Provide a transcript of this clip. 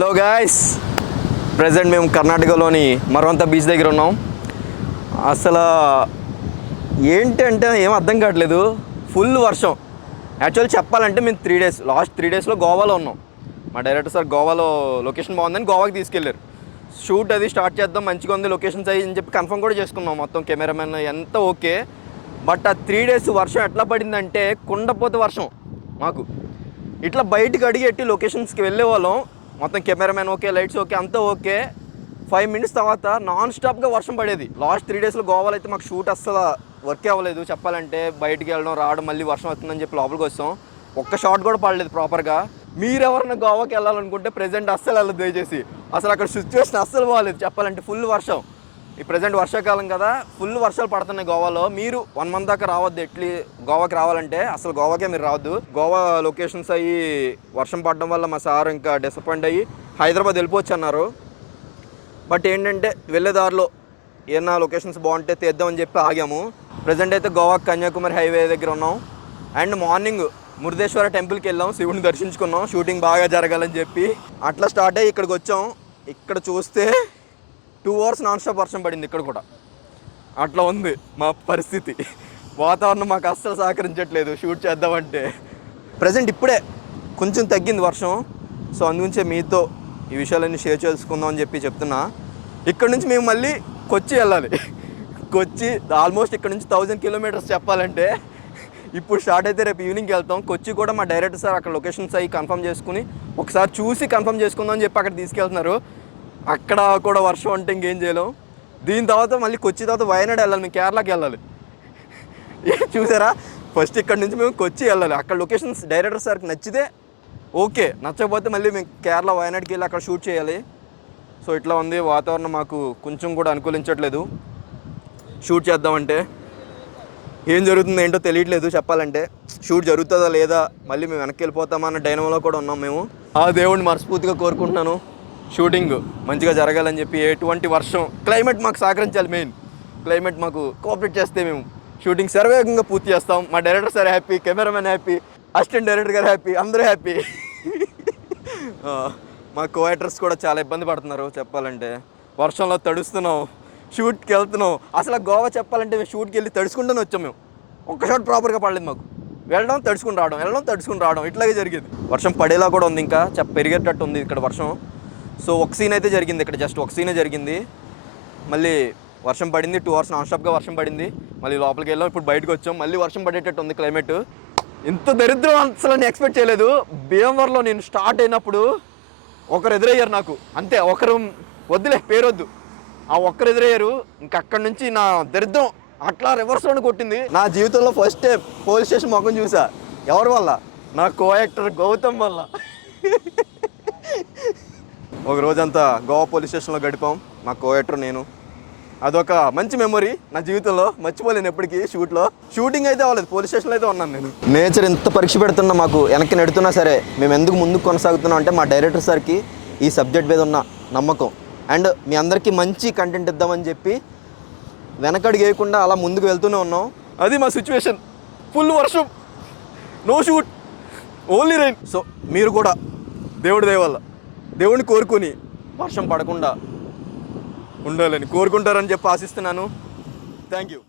Hello guys, present మేము కర్ణాటకలోని మరవంత beach దగ్గర ఉన్నాం. అసలు ఏంటంటే ఏం అర్థం కావట్లేదు, ఫుల్ వర్షం. యాక్చువల్లీ చెప్పాలంటే మేము లాస్ట్ 3 డేస్లో గోవాలో ఉన్నాం. మా డైరెక్టర్ సార్ గోవాలో లొకేషన్ బాగుందని గోవాకి తీసుకెళ్ళారు. షూట్ అది స్టార్ట్ చేద్దాం, మంచిగా ఉంది లొకేషన్స్ అయ్యి అని చెప్పి కన్ఫర్మ్ కూడా చేసుకున్నాం. మొత్తం కెమెరామెన్ ఎంత ఓకే. బట్ ఆ 3 డేస్ వర్షం ఎట్లా పడిందంటే కుండపోతే వర్షం. మాకు ఇట్లా బయటకు అడిగెట్టి లొకేషన్స్కి వెళ్ళే వాళ్ళం. మొత్తం కెమెరామెన్ ఓకే, లైట్స్ ఓకే, అంతా ఓకే. 5 మినిట్స్ తర్వాత నాన్ స్టాప్గా వర్షం పడేది. లాస్ట్ 3 డేస్లో గోవాలో అయితే మాకు షూట్ అస్సలు వర్కే అవ్వలేదు. చెప్పాలంటే బయటికి వెళ్ళడం రావడం, మళ్ళీ వర్షం వస్తుందని చెప్పి లోపలికి వస్తాం. ఒక్క షాట్ కూడా పడలేదు ప్రాపర్గా. మీరెవరన్నా గోవాకి వెళ్ళాలనుకుంటే ప్రెజెంట్ అస్సలు వెళ్ళదు దయచేసి. అసలు అక్కడ సిచ్యువేషన్ అస్సలు బాగాలేదు. చెప్పాలంటే ఫుల్ వర్షం. ఈ ప్రజెంట్ వర్షాకాలం కదా, ఫుల్ వర్షాలు పడుతున్నాయి గోవాలో. మీరు 1 మంత్ దాకా రావద్దు. గోవాకి రావాలంటే అసలు గోవాకే మీరు రావద్దు. గోవా లొకేషన్స్ అయ్యి వర్షం పడడం వల్ల మా సార్ ఇంకా డిసప్పాయింట్ అయ్యి హైదరాబాద్ వెళ్ళిపోవచ్చు అన్నారు. బట్ ఏంటంటే వెళ్ళేదారిలో ఏమన్నా లొకేషన్స్ బాగుంటే తీద్దామని చెప్పి ఆగాము. ప్రజెంట్ అయితే గోవా కన్యాకుమారి హైవే దగ్గర ఉన్నాం. అండ్ మార్నింగ్ మురుదేశ్వర టెంపుల్కి వెళ్ళాం, శివుడిని దర్శించుకున్నాం, షూటింగ్ బాగా జరగాలని చెప్పి. అట్లా స్టార్ట్ అయ్యి ఇక్కడికి వచ్చాం. ఇక్కడ చూస్తే 2 అవర్స్ నాన్ స్టాప్ వర్షం పడింది. ఇక్కడ కూడా అట్లా ఉంది మా పరిస్థితి. వాతావరణం మాకు అస్సలు సహకరించట్లేదు షూట్ చేద్దామంటే. ప్రజెంట్ ఇప్పుడే కొంచెం తగ్గింది వర్షం. సో అందుగురించే మీతో ఈ విషయాలన్నీ షేర్ చేసుకుందాం అని చెప్పి చెప్తున్నా. ఇక్కడ నుంచి మేము మళ్ళీ కొచ్చి వెళ్ళాలి. కొచ్చి ఆల్మోస్ట్ ఇక్కడ నుంచి 1000 కిలోమీటర్స్ చెప్పాలంటే. ఇప్పుడు స్టార్ట్ అయితే రేపు ఈవినింగ్కి వెళ్తాం. కొచ్చి కూడా మా డైరెక్టర్ సార్ అక్కడ లొకేషన్స్ అవి కన్ఫర్మ్ చేసుకుని ఒకసారి చూసి కన్ఫర్మ్ చేసుకుందాం అని చెప్పి అక్కడ తీసుకెళ్తున్నారు. అక్కడ కూడా వర్షం అంటే ఇంకేం చేయలేం. దీని తర్వాత మళ్ళీ కొచ్చి తర్వాత వయనాడ్ వెళ్ళాలి, మేము కేరళకి వెళ్ళాలి. చూసారా, ఫస్ట్ ఇక్కడ నుంచి మేము కొచ్చి వెళ్ళాలి. అక్కడ లొకేషన్స్ డైరెక్టర్ సార్కి నచ్చితే ఓకే, నచ్చకపోతే మళ్ళీ మేము కేరళ వయనాడ్కి వెళ్ళి అక్కడ షూట్ చేయాలి. సో ఇట్లా ఉంది వాతావరణం. మాకు కొంచెం కూడా అనుకూలించట్లేదు షూట్ చేద్దామంటే. ఏం జరుగుతుందో ఏంటో తెలియట్లేదు. చెప్పాలంటే షూట్ జరుగుతుందా లేదా, మళ్ళీ మేము వెనక్కి వెళ్ళిపోతామా అన్న డైనమోలో కూడా ఉన్నాం మేము. ఆ దేవుడిని మనస్ఫూర్తిగా కోరుకుంటున్నాను షూటింగ్ మంచిగా జరగాలని చెప్పి. ఎటువంటి వర్షం, క్లైమేట్ మాకు సహకరించాలి. మెయిన్ క్లైమేట్ మాకు కోఆపరేట్ చేస్తే మేము షూటింగ్ శరవేగంగా పూర్తి చేస్తాం. మా director sir happy, cameraman happy, assistant director గారు హ్యాపీ, అందరూ హ్యాపీ. మా కో యాక్టర్స్ కూడా చాలా ఇబ్బంది పడుతున్నారు. చెప్పాలంటే వర్షంలో తడుస్తున్నాం, షూట్కి వెళ్తున్నాం. అసలు గోవా చెప్పాలంటే మేము షూట్కి వెళ్ళి తడుచుకుంటూనే వచ్చాం. మేము ఒక్క షాట్ ప్రాపర్గా పడలేదు. మాకు వెళ్ళడం తడుచుకుని రావడం, వెళ్ళడం తడుచుకుని రావడం, ఇట్లాగే జరిగేది. వర్షం పడేలా కూడా ఉంది, ఇంకా పెరిగేటట్టు ఉంది ఇక్కడ వర్షం. సో ఒక సీన్ అయితే జరిగింది ఇక్కడ, జస్ట్ ఒక సీనే జరిగింది. మళ్ళీ వర్షం పడింది, 2 అవర్స్ నాన్ స్టాప్గా వర్షం పడింది. మళ్ళీ లోపలికి వెళ్ళాం, ఇప్పుడు బయటకు వచ్చాం. మళ్ళీ వర్షం పడేటట్టు ఉంది క్లైమేట్. ఇంత దరిద్రం అసలు నేను ఎక్స్పెక్ట్ చేయలేదు. భీమవరంలో నేను స్టార్ట్ అయినప్పుడు ఒకరు ఎదురయ్యారు నాకు, అంతే. ఒకరు వద్దులే, పేరు వద్దు, ఆ ఒక్కరు ఎదురయ్యారు. ఇంక అక్కడి నుంచి నా దరిద్రం అట్లా రివర్స్లోనే కొట్టింది. నా జీవితంలో ఫస్ట్ టైం పోలీస్ స్టేషన్ ముఖం చూసా. ఎవరి వల్ల? నా కో యాక్టర్ గౌతమ్ వల్ల. ఒక రోజంతా గోవా పోలీస్ స్టేషన్లో గడిపాం, మా కో యాక్టర్ నేను. అదొక మంచి మెమొరీ నా జీవితంలో, మర్చిపోలేను ఎప్పటికీ. షూటింగ్ అయితే అవ్వలేదు, పోలీస్ స్టేషన్లో అయితే ఉన్నాను నేను. నేచర్ ఎంత పరీక్ష పెడుతున్నా, మాకు వెనక్కి నెడుతున్నా సరే మేము ఎందుకు ముందుకు కొనసాగుతున్నాం అంటే మా డైరెక్టర్ సార్కి ఈ సబ్జెక్ట్ మీద ఉన్న నమ్మకం. అండ్ మీ అందరికీ మంచి కంటెంట్ ఇద్దామని చెప్పి వెనకడుగు వేయకుండా అలా ముందుకు వెళ్తూనే ఉన్నాం. అది మా సిచ్యువేషన్. ఫుల్ వర్షం, no shoot, only rain. So మీరు కూడా దేవుడి దయ వల్ల దేవుడిని కోరుకొని వర్షం పడకుండా ఉండాలని కోరుకుంటారని చెప్పి ఆశిస్తున్నాను. Thank you.